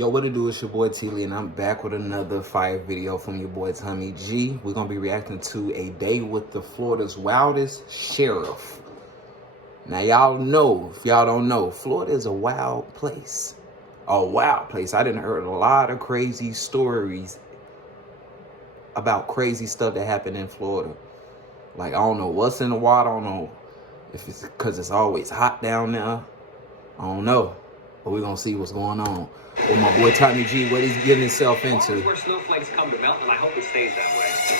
Yo, what it do? It's your boy T-Lee, and I'm back with another fire video from your boy Tommy G. We're gonna be reacting to a day with the Florida's wildest sheriff. Now, y'all know, if y'all don't know, Florida is a wild place. A wild place. I didn't heard a lot of crazy stories about crazy stuff that happened in Florida. Like, I don't know what's in the water. I don't know if it's because it's always hot down there. I don't know. But we're gonna see what's going on with my boy Tommy G, what he's getting himself into. Where snowflakes come to melt, and I hope it stays that way.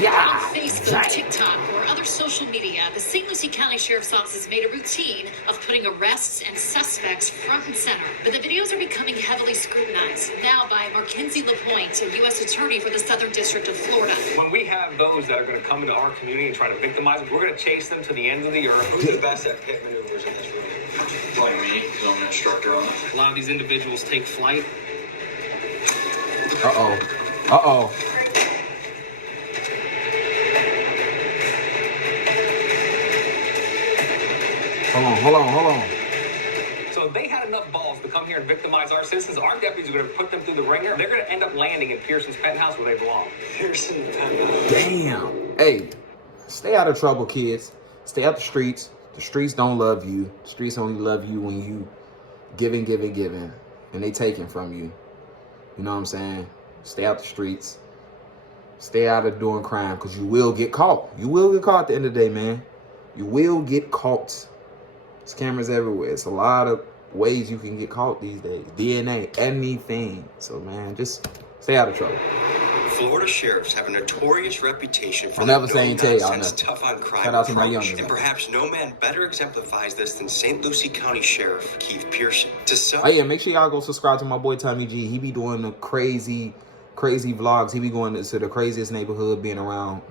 Yeah. On Facebook, TikTok, or other social media, the St. Lucie County Sheriff's Office has made a routine of putting arrests and suspects front and center. But the videos are becoming heavily scrutinized, now by Mackenzie LaPointe, a U.S. attorney for the Southern District of Florida. When we have those that are going to come into our community and try to victimize us, we're going to chase them to the ends of the earth. Who's the best at pit maneuvers in this room? Probably me, because I'm an instructor on that. A lot of these individuals take flight. Uh-oh. Uh-oh. Hold on. So if they had enough balls to come here and victimize our citizens, our deputies are going to put them through the ringer. They're going to end up landing in Pearson's penthouse where they belong. Pearson's penthouse. Damn. Hey, stay out of trouble, kids. Stay out the streets. The streets don't love you. The streets only love you when you giving, and they taking from you. You know what I'm saying? Stay out the streets. Stay out of doing crime, because you will get caught. You will get caught at the end of the day, man. You will get caught. There's cameras everywhere. It's a lot of ways you can get caught these days. DNA, anything. So, man, just stay out of trouble. Florida sheriffs have a notorious reputation for never saying tell y'all nonsense, nothing. tough on crime Shout out to my approach, youngest. and perhaps no man better exemplifies this than St. Lucie County Sheriff Keith Pearson. Oh yeah, make sure y'all go subscribe to my boy Tommy G. He be doing the crazy vlogs. He be going to the craziest neighborhood, being around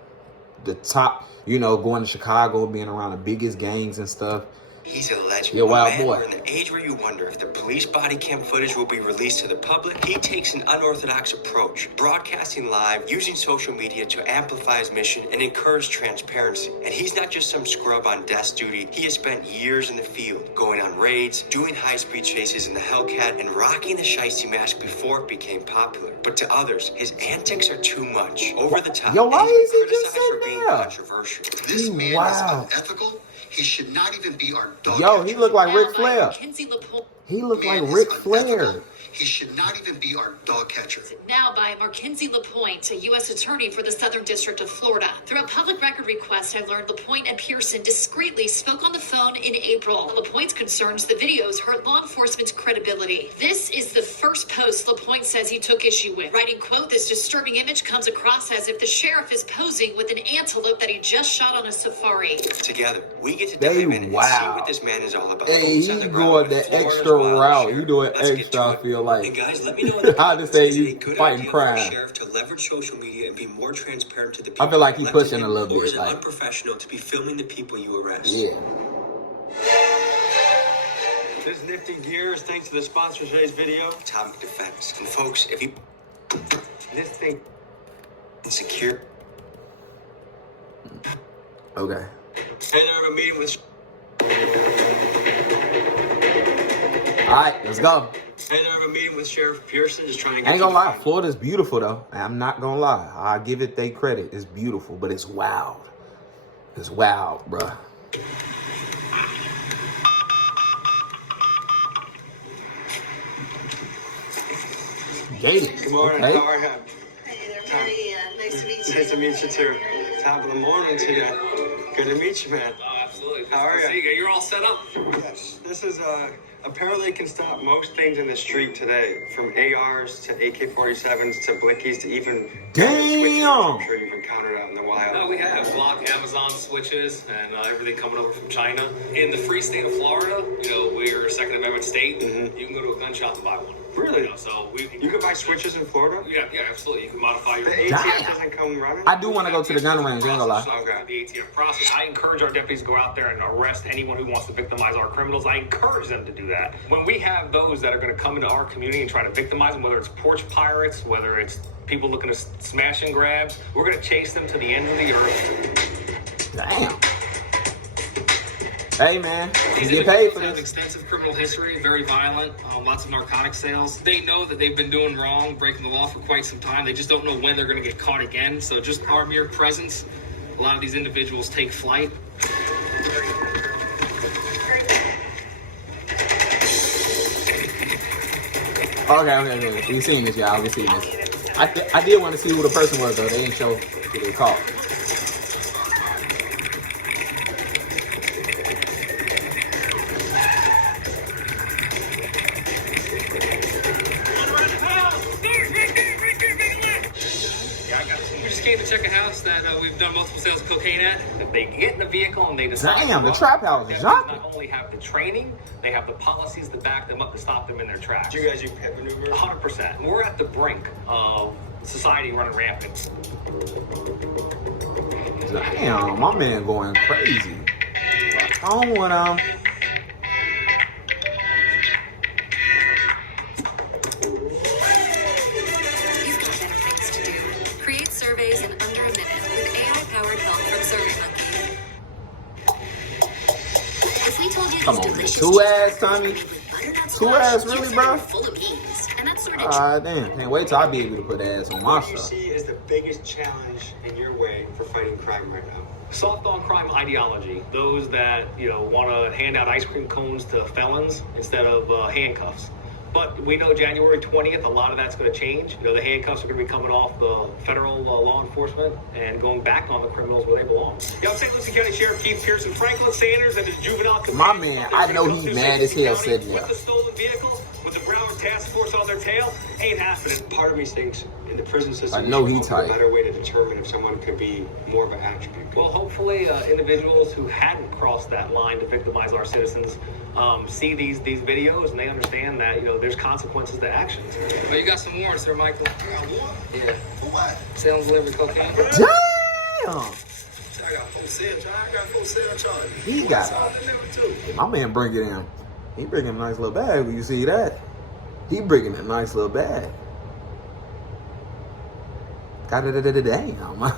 the top, you know, going to Chicago, being around the biggest gangs and stuff. He's a legend. You're a wild boy. We're in the age where you wonder if the police body cam footage will be released to the public. He takes an unorthodox approach, broadcasting live, using social media to amplify his mission and encourage transparency. And he's not just some scrub on desk duty. He has spent years in the field, going on raids, doing high-speed chases in the Hellcat, and rocking the shiesty mask before it became popular. But to others, his antics are too much, over the top. Yo, why is he just criticized for sitting being there? controversial. This man Wow. is unethical. He should not even be our dog Yo, catcher. he look like Now Ric by Flair. Mackenzie LaPointe. He look like Man is Ric Flair. unethical. He should not even be our dog catcher. Now by Mackenzie LaPointe, a U.S. attorney for the Southern District of Florida. Through a public record request, I learned LaPointe and Pearson discreetly spoke on the phone in April. LaPointe's concerns the videos hurt law enforcement's credibility. This is the first post LaPointe says he took issue with, writing, quote, "This disturbing image comes across as if the sheriff is posing with an antelope that he just shot on a safari." Together, we get to dive in and see what this man is all about. Hey, Boots he on the ground going with that Florida's extra wildest route. sheriff. He doing Let's get extra, to I it. feel like. And guys, let me know in the I comments, just say is it a you good fighting idea for a crime. sheriff to leverage social media and be more transparent to the people? I feel like he elected pushing him, a little or bit, is it like- unprofessional to be filming the people you arrest? Yeah. This nifty gear is thanks to the sponsor of today's video. Atomic defense. And folks, if you This thing. insecure, Okay. Hey there, I'm a meeting with. All right, let's go. Hey there, I'm a meeting with Sheriff Pearson, just trying to get. I ain't gonna lie, Florida's beautiful though. I'm not gonna lie. I give it they credit. It's beautiful, but it's wild. It's wild, bruh. Gated. Good morning. Okay. How are you? Hey there, Maria. Nice to meet you. Nice to meet you too. Top of the morning to you. Good to meet you, man. Oh, absolutely. How are See you? You're all set up. Yes. This is apparently can stop most things in the street today, from ARs to AK-47s to blickies to even switches. I'm sure you've encountered out in the wild. We have block Amazon switches and everything coming over from China. In the free state of Florida, you know, we're a Second Amendment state. You can go to a gun shop and buy one. Really? You know, so You can buy switches in Florida? Yeah, absolutely. You can modify your. The ATF Damn. doesn't come running? I do want to go to the gun range, I ain't gonna lie. Okay. The ATF process. I encourage our deputies to go out there and arrest anyone who wants to victimize our criminals. I encourage them to do that. When we have those that are going to come into our community and try to victimize them, whether it's porch pirates, whether it's people looking to smash and grabs, we're going to chase them to the end of the earth. Damn. Hey man, you These get paid for individuals have this. extensive criminal history, very violent, lots of narcotic sales. They know that they've been doing wrong, breaking the law for quite some time. They just don't know when they're going to get caught again. So just our mere presence, a lot of these individuals take flight. Okay. We seen this, y'all. We seen this. I did want to see who the person was though. They didn't show who they caught. We just came to check a house that we've done multiple sales of cocaine at. They get in the vehicle and they decide. Damn, the trap house is jumping. Not only have the training, they have the policies to back them up to stop them in their tracks. Do you guys do pet maneuvers? 100%. We're at the brink of society running rampant. Damn, my man going crazy. What's on with him? You've got better things to do. Create surveys in under a minute with AI-powered help from SurveyMonkey. If we told you Come these on, man. delicious 2 ass, Tommy. with butternut 2 squash, ass, you really, said bro? they were full of beans, and that's sort of Ah, damn. Can't wait till I be able to put ass on my What do you stuff. see as the biggest challenge in your way for fighting crime right now? Soft on crime ideology. Those that, want to hand out ice cream cones to felons instead of handcuffs. But we know January 20th, a lot of that's going to change. The handcuffs are going to be coming off the federal law enforcement and going back on the criminals where they belong. I'm St. Lucie County Sheriff Keith Pearson, Franklin Sanders, and his juvenile My companion man, out there I know to he's go mad through as hell St. Lucie sitting County there. with the stolen vehicles, with the Broward Task Force on their tail. Ain't happening. Part of me thinks in the prison system, I know we he should come up with tight. a better way to determine if someone could be more of an attribute. Well, hopefully, individuals who hadn't crossed that line to victimize our citizens see these videos and they understand that there's consequences to actions. Oh, you got some warrants there, Michael? Yeah. For what? Sale and delivery cocaine. Damn! I got full sale charge. I got full sale charge. He got I'll deliver too. my man bring it in. He bringing a nice little bag. When you see that, he bringing a nice little bag. Got it. Damn.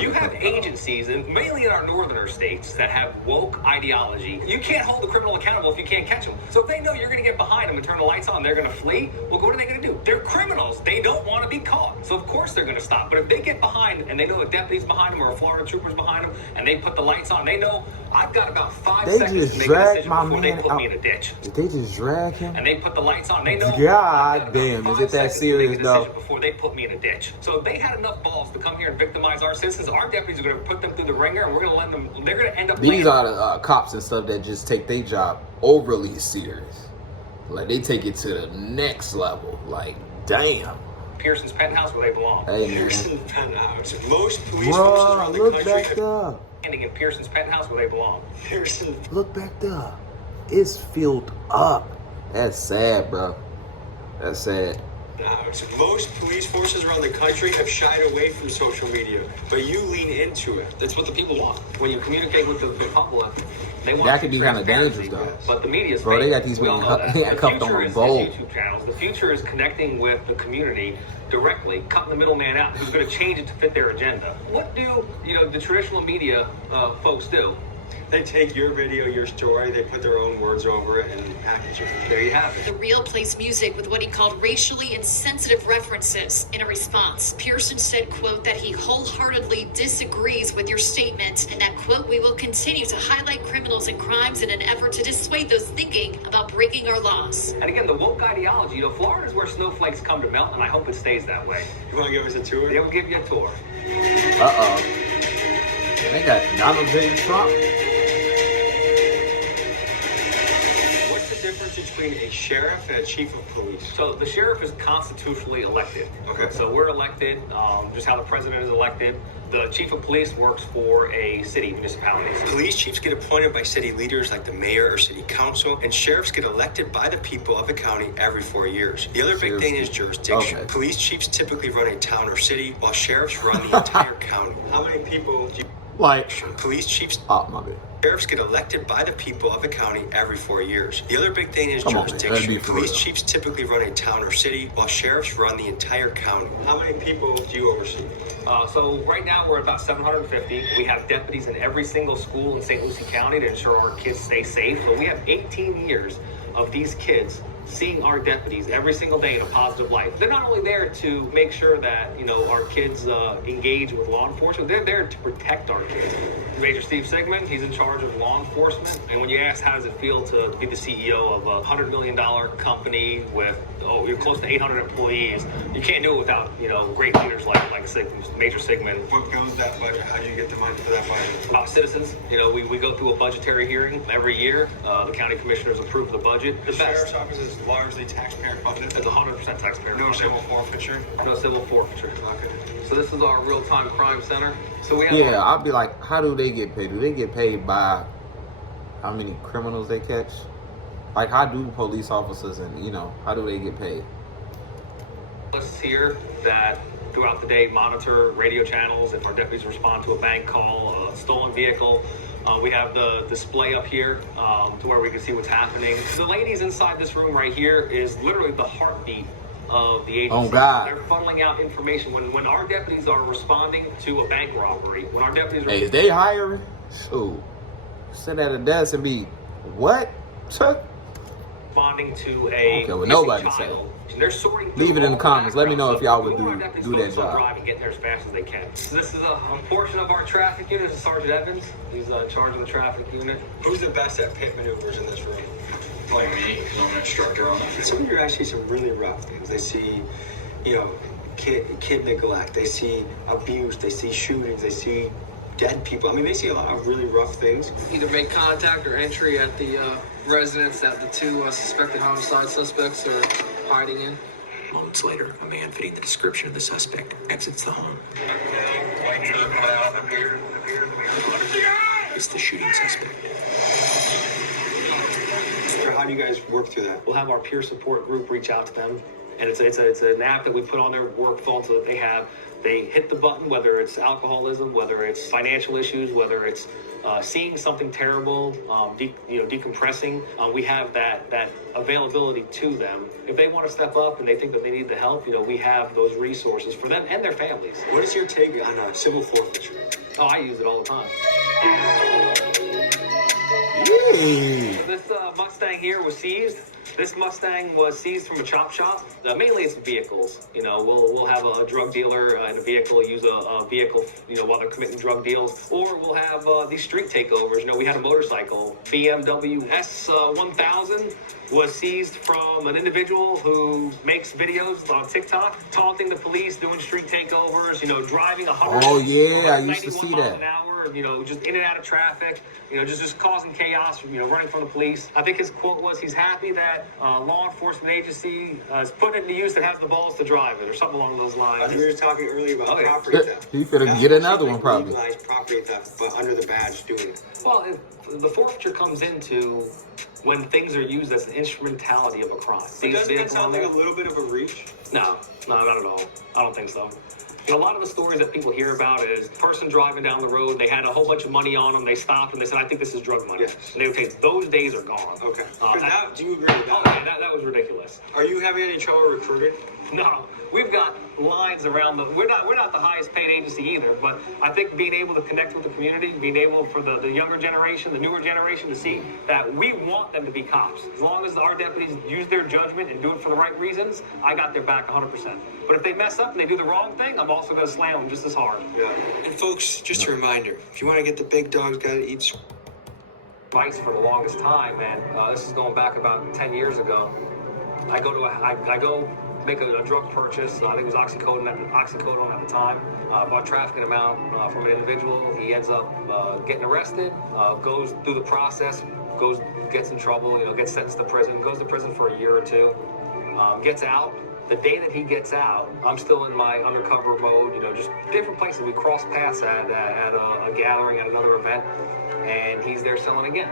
You have agencies, and mainly in our northern states, that have woke ideology. You can't hold the criminal accountable if you can't catch them. So if they know you're going to get behind them and turn the lights on, they're going to flee. Well, what are they going to do? They're criminals. They don't want to be caught. So of course they're going to stop. But if they get behind and they know the deputies behind them or Florida troopers behind them, and they put the lights on, they know I've got about 5 They seconds just to make a dragged decision my before they man put out. me in a ditch. Did they just drag him? And they put the lights on. They know. God damn, is it that serious, though? Before they put me in a ditch. So if they had enough balls to come here and victimize our citizens, our deputies are going to put them through the ringer, and we're going to let them. They're going to end up. These are the cops and stuff that just take their job overly serious. Like, they take it to the next level. Like, damn. Pearson's penthouse where they belong. Hey, man. Pearson penthouse. Most police forces Bro, around the look country back have up. Standing in Pearson's penthouse where they belong. Pearson. Look back up. It's filled up. That's sad, bro. That's sad. Most police forces around the country have shied away from social media, but you lean into it. That's what the people want. When you communicate with the public, they want That could be kind of transparency. dangerous, though. But the media's Bro, they fake. got these We all people know that. they got The cuffed on future a is bowl. YouTube channels. The future is connecting with the community directly, cutting the middleman out who's going to change it to fit their agenda. What do the traditional media folks do? They take your video, your story, they put their own words over it and package it. There you have it. The Real plays music with what he called racially insensitive references. In a response, Pearson said, quote, that he wholeheartedly disagrees with your statement and that, quote, we will continue to highlight criminals and crimes in an effort to dissuade those thinking about breaking our laws. And again, the woke ideology, Florida is where snowflakes come to melt, and I hope it stays that way. You want to give us a tour? They'll give you a tour. Uh-oh. They got Donald J. Trump. What's the difference between a sheriff and a chief of police? So the sheriff is constitutionally elected. Okay. So we're elected, just how the president is elected. The chief of police works for a city, municipalities. Police chiefs get appointed by city leaders like the mayor or city council, and sheriffs get elected by the people of the county every 4 years. The other big thing is jurisdiction. Okay. Police chiefs typically run a town or city, while sheriffs run the entire county. How many people do you... Like, Police chiefs, oh my bad. sheriffs get elected by the people of a county every 4 years. The other big thing is Come on, man. Let's jurisdiction. be for Police real. chiefs typically run a town or city, while sheriffs run the entire county. How many people do you oversee? So right now we're at about 750. We have deputies in every single school in St. Lucie County to ensure our kids stay safe. So we have 18 years of these kids seeing our deputies every single day in a positive light. They're not only there to make sure that, you know, our kids engage with law enforcement, they're there to protect our kids. Major Steve Sigmund, he's in charge of law enforcement. And when you ask how does it feel to be the CEO of a $100 million company with, you're close to 800 employees, you can't do it without, you know, great leaders like Major Sigmund. What goes with that budget? How do you get the money for that budget? About citizens, you know, we go through a budgetary hearing every year. The county commissioners approve the budget. The sheriff's office is largely taxpayer funded. It's 100% taxpayer. No civil forfeiture. No civil forfeiture. Okay. So this is our real-time crime center. So we have Yeah, I'll be like, how do they get paid? Do they get paid by how many criminals they catch? Like, how do police officers and, you know, how do they get paid? lists here that throughout the day monitor radio channels if our deputies respond to a bank call, a stolen vehicle. We have the display up here to where we can see what's happening. The ladies inside this room right here is literally the heartbeat of the agency. Oh, God. They're funneling out information. When our deputies are responding to a bank robbery, when our deputies Hey, is they hiring? Shoot. Sit at a desk and be, what? responding to a Okay, well, missing nobody child, they're sorting through Leave it in the all comments. Let me know if y'all would background stuff. do that job. Drive and get there as fast as they can. So this is a portion of our traffic unit. This is Sergeant Evans. He's in charge of the traffic unit. Who's the best at pit maneuvers in this room? Like me, I'm an instructor on that. Some of you actually some really rough things. They see, you know, kid neglect. They see abuse. They see shootings. They see dead people. I mean, they see a lot of really rough things. Either make contact or entry at the residence that the two suspected homicide suspects are hiding in. Moments later, a man fitting the description of the suspect exits the home. It's the shooting suspect. How do you guys work through that? We'll have our peer support group reach out to them, and it's an app that we put on their work phone so that they hit the button, whether it's alcoholism, whether it's financial issues, whether it's seeing something terrible, decompressing. We have that availability to them. If they want to step up and they think that they need the help, we have those resources for them and their families. What is your take on civil forfeiture? Oh, I use it all the time. This Mustang here was seized. This Mustang was seized from a chop shop. Mainly it's vehicles. We'll have a drug dealer in a vehicle use a vehicle, while they're committing drug deals. Or we'll have these street takeovers. We had a motorcycle, BMW S1000, was seized from an individual who makes videos on TikTok, taunting the police, doing street takeovers, driving 100. Oh, yeah, I used to see that. An hour, just in and out of traffic, just causing chaos, running from the police. I think his quote was, he's happy that law enforcement agency is putting it to use that has the balls to drive it, or something along those lines. We were talking earlier about property theft. He finna get another one, probably. Legalized property theft, but under the badge doing it. Well, the forfeiture comes into when things are used as an instrumentality of a crime. But doesn't that sound like a little bit of a reach? No, not at all. I don't think so. A lot of the stories that people hear about is person driving down the road, they had a whole bunch of money on them, they stopped and they said, I think this is drug money. Yes. And they would take, those days are gone. Okay. Do you agree with that? Oh, yeah, that was ridiculous. Are you having any trouble recruiting? No, we've got lines around we're not the highest paid agency either, but I think being able to connect with the community, being able for the younger generation, the newer generation to see that we want them to be cops. As long as our deputies use their judgment and do it for the right reasons, I got their back 100%. But if they mess up and they do the wrong thing, I'm also going to slam them just as hard. Yeah. And folks, just a reminder, if you want to get the big dogs, got to eat. Vice for the longest time, man. This is going back about 10 years ago. I go make a drug purchase. I think it was oxycodone at the time. Bought trafficking amount from an individual. He ends up getting arrested. Goes through the process. Gets in trouble. Gets sentenced to prison. Goes to prison for a year or two. Gets out. The day that he gets out, I'm still in my undercover mode. Just different places. We cross paths at a gathering at another event, and he's there selling again.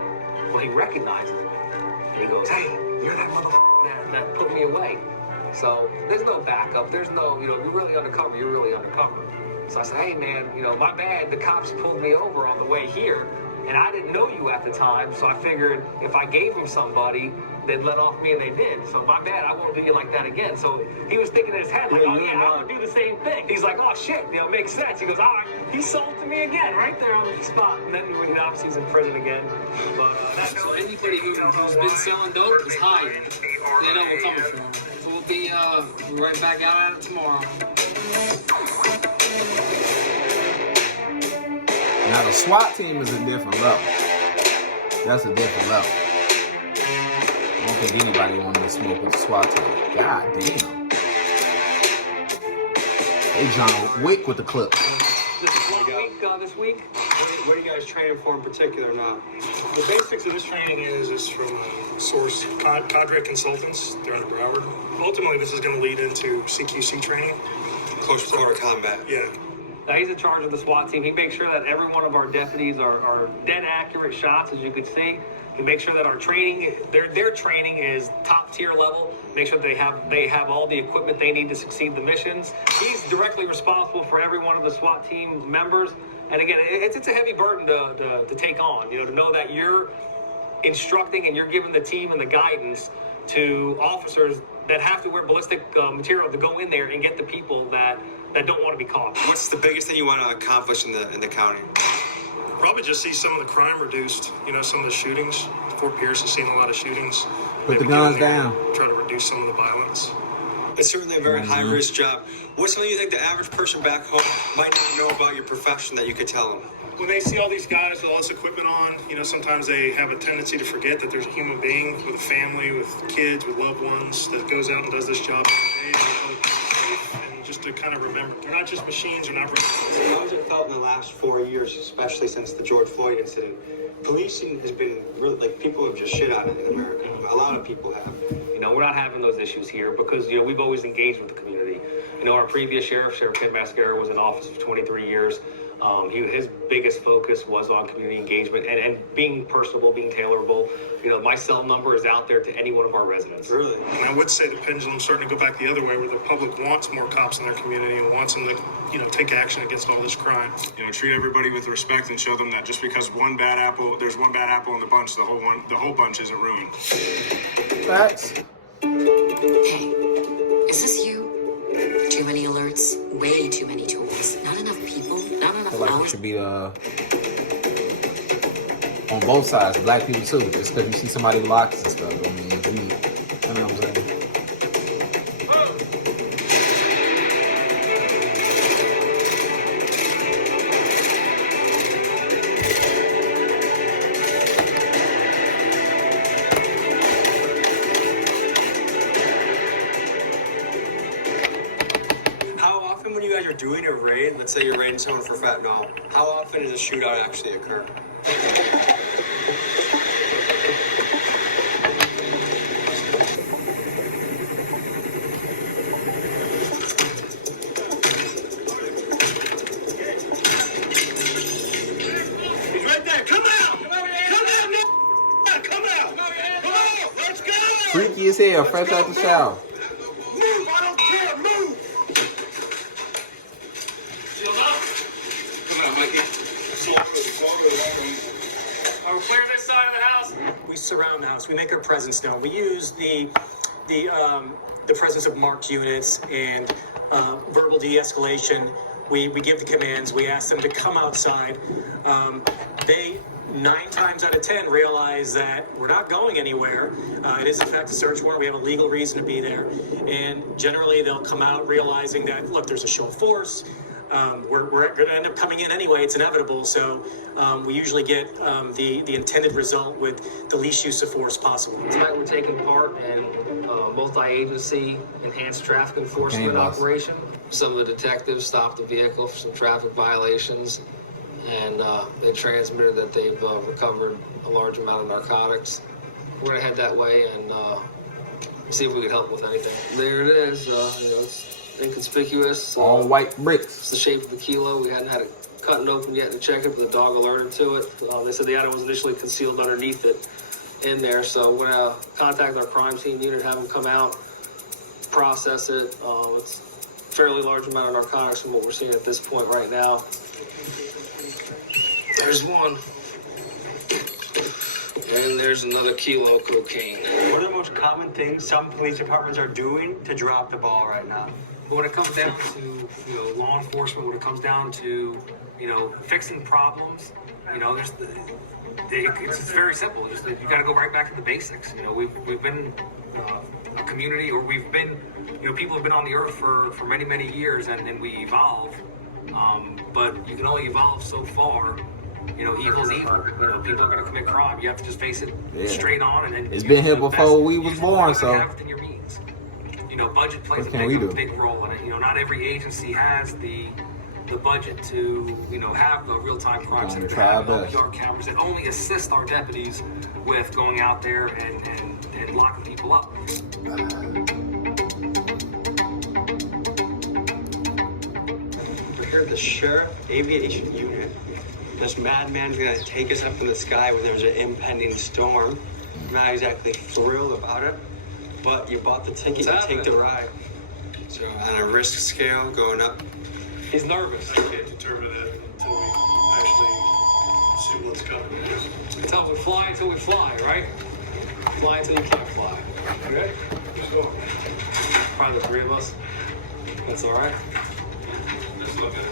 Well, he recognizes me. And he goes, "Hey, you're that motherfucker that put me away." So there's no backup. There's no, you're really undercover. You're really undercover. So I said, hey man, you know, my bad, the cops pulled me over on the way here, and I didn't know you at the time, so I figured if I gave them somebody, they'd let off me, and they did. So my bad, I won't do you like that again. So he was thinking in his head, like, oh yeah, I would do the same thing. He's like, oh shit, you know, makes sense. He goes, all right, he sold to me again, right there on the spot. And then obviously he's in prison again. But so anybody who's been selling dope is hiding. They know we're coming for him. So we'll be right back out at it tomorrow. Now the SWAT team is a different level. That's a different level. I don't think anybody wanted to smoke with the SWAT team. God damn. They John Wick with the clip. This week? What are you guys training for in particular now? The basics of this training is from Source Cadre Consultants. They're out of Broward. Ultimately, this is going to lead into CQC training. Close quarter combat. Yeah. Now he's in charge of the SWAT team. He makes sure that every one of our deputies are dead accurate shots, as you could see. He makes sure that our training, their training is top tier level. Make sure they have all the equipment they need to succeed the missions. He's directly responsible for every one of the SWAT team members. And again, it's a heavy burden to take on. You know, to know that you're instructing and you're giving the team and the guidance to officers that have to wear ballistic material to go in there and get the people that don't want to be caught. What's the biggest thing you want to accomplish in the county? Probably just see some of the crime reduced. You know, some of the shootings. Fort Pierce has seen a lot of shootings. Put the guns down. Try to reduce some of the violence. It's certainly a very high-risk job. What's something you think the average person back home might not know about your profession that you could tell them? When they see all these guys with all this equipment on, you know, sometimes they have a tendency to forget that there's a human being with a family, with kids, with loved ones that goes out and does this job every day. And just to kind of remember, they're not just machines, they're not robots. How has it felt in the last 4 years, especially since the George Floyd incident? Policing has been really, like, people have just shit on it in America. A lot of people have. You know, we're not having those issues here because, you know, we've always engaged with the community. You know, our previous sheriff, Sheriff Ken Mascara, was in office for 23 years. His biggest focus was on community engagement and being personable, being tailorable. You know, my cell number is out there to any one of our residents. Really? And I would say the pendulum's starting to go back the other way, where the public wants more cops in their community and wants them to, you know, take action against all this crime. You know, treat everybody with respect and show them that just because there's one bad apple in the bunch, the whole bunch isn't ruined. Facts. Hey, is this you? Too many alerts, way too many tools, not enough people, not enough I feel like it hours. should be on both sides, black people too. Just because you see somebody with locks and stuff, don't mean you need. You know what I'm saying? When you guys are doing a raid, let's say you're raiding someone for fentanyl, how often does a shootout actually occur? He's right there. Come out! Come out! Come out! Come on! Let's go! Freaky as hell, fresh out the shower. Move! I don't care! Move! Are we clear this side of the house? We surround the house. We make our presence known. We use the presence of marked units and verbal de-escalation. We give the commands. We ask them to come outside. They 9 times out of 10 realize that we're not going anywhere. It is in fact a search warrant. We have a legal reason to be there. And generally they'll come out realizing that, look, there's a show of force. We're going to end up coming in anyway. It's inevitable. So we usually get the intended result with the least use of force possible. Tonight we're taking part in multi-agency enhanced traffic enforcement operation. Some of the detectives stopped the vehicle for some traffic violations, and they transmitted that they've recovered a large amount of narcotics. We're going to head that way and see if we can help with anything. There it is. You know, it's inconspicuous. All white bricks. It's the shape of the kilo. We hadn't had it cut and open yet to check it, but the dog alerted to it. They said the item was initially concealed underneath it in there, so we're going to contact our crime scene unit, have them come out, process it. It's fairly large amount of narcotics from what we're seeing at this point right now. There's one. And there's another kilo of cocaine. What are the most common things some police departments are doing to drop the ball right now? But when it comes down to, law enforcement, when it comes down to, fixing problems, it's very simple. Just you got to go right back to the basics. We've been a community, or we've been, people have been on the earth for many, many years, and we evolve. But you can only evolve so far. Evil's evil. People are going to commit crime. You have to just face it straight on. And it's been here before we was born, so. Budget plays a big role in it. Not every agency has the budget to, have a real-time crime center, to have yard cameras that only assist our deputies with going out there and locking people up. We're here at the Sheriff Aviation Unit. This madman's gonna take us up in the sky when there's an impending storm. I'm not exactly thrilled about it, but you bought the ticket to take the ride. So on a risk scale, going up. He's nervous. I can't determine that until we actually see what's coming. It's how we fly until we fly, right? Fly until you can't fly. You ready? Let's go. Probably the three of us. That's all right. Let's look at it.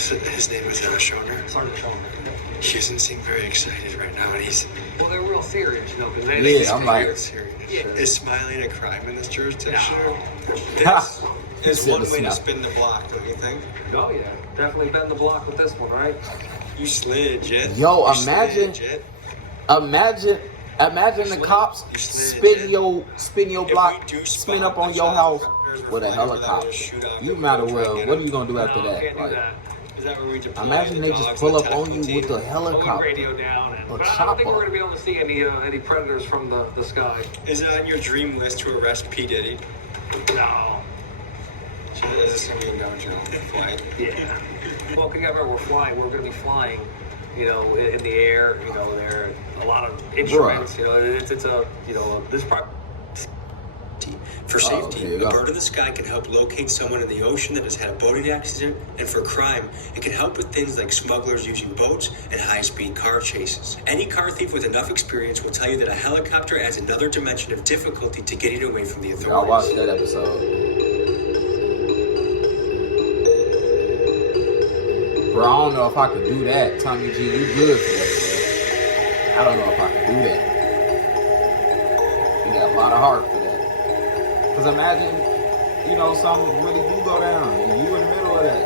His name is Shona. Sergeant Shona. He doesn't seem very excited right now, and he's... Well, they're real serious, because they I'm like... Serious. Yeah. Is smiling a crime in this jurisdiction? No. This is one way to spin the block, don't you think? Oh, yeah. Definitely bend the block with this one, right? You slid, Jet. Yo, imagine the cops spin your block, spin up on your house with a helicopter. You might as well. What are you gonna do after that? Like, imagine they just pull up on you with a helicopter Radio down or but I don't think we're chopper. going to be able to see any predators from the sky. Is it on your dream list to arrest P. Diddy? No. Is this going to be a no-joke flight? Yeah. Well, remember, we're going to be flying, in the air. There are a lot of instruments. It's a, this part. For safety, a bird in the sky can help locate someone in the ocean that has had a boating accident, and for crime, it can help with things like smugglers using boats and high-speed car chases. Any car thief with enough experience will tell you that a helicopter adds another dimension of difficulty to getting away from the authorities. I watched that episode. Bro, I don't know if I could do that. Tommy G, you good for that, bro. I don't know if I could do that. You got a lot of heart for that. Because imagine, something really do go down, and you in the middle of that.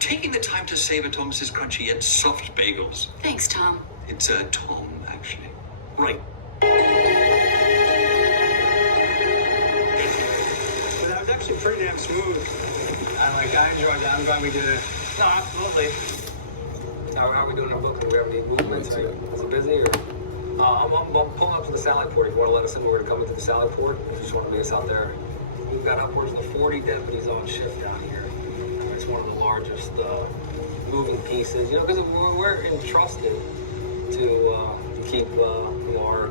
Taking the time to savor Thomas's crunchy yet soft bagels. Thanks, Tom. It's Tom, actually. Right. That was actually pretty damn smooth. I enjoyed that. I'm glad we did it. No, absolutely. How are we doing our booking? Do we have any movements? Is it busy? Or I'm pulling up to the Sally Port. If you want to let us in, we're going to come into the Sally Port. If you just want to meet us out there. We've got upwards of 40 deputies on shift down here. It's one of the largest moving pieces, because we're entrusted to keep our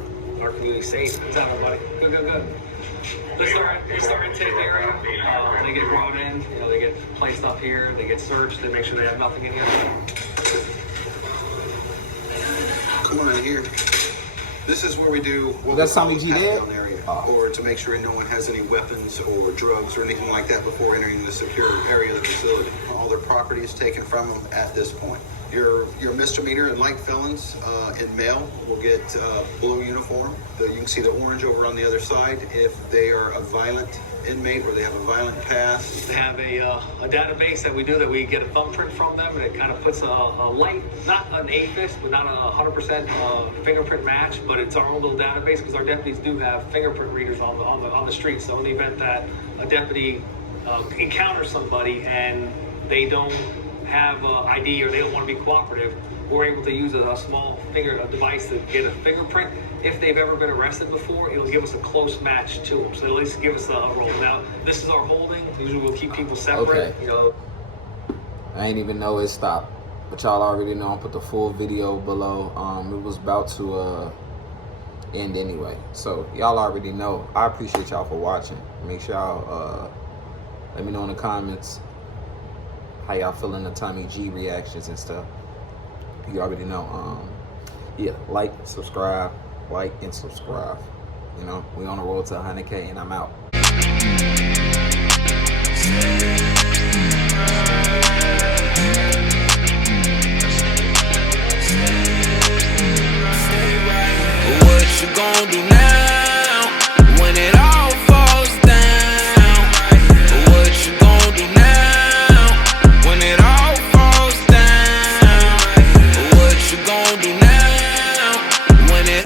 community safe. What's up, everybody? Good. This is our intake area. They get brought in, they get placed up here, they get searched, they make sure they have nothing in here. Come on in here. This is where we do what That's we call something the you did? pat-down area, or to make sure no one has any weapons or drugs or anything like that before entering the secure area of the facility. All their property is taken from them at this point. Your misdemeanor and light felons in male will get blue uniform. You can see the orange over on the other side if they are a violent inmate or they have a violent past. They have a database that we do that we get a thumbprint from them, and it kind of puts a light, not an AFIS, but not a 100% fingerprint match, but it's our own little database because our deputies do have fingerprint readers on the street. So in the event that a deputy encounters somebody and they don't have ID or they don't want to be cooperative, we're able to use a small device to get a fingerprint. If they've ever been arrested before, it'll give us a close match to them. So at least give us a roll. Now, this is our holding. Usually we'll keep people separate. Okay. I ain't even know it stopped. But y'all already know, I'll put the full video below. It was about to end anyway. So y'all already know. I appreciate y'all for watching. Make sure y'all let me know in the comments how y'all feeling the Tommy G reactions and stuff. You already know. Yeah, like, subscribe, and subscribe. You know, we on the road to 100K and I'm out.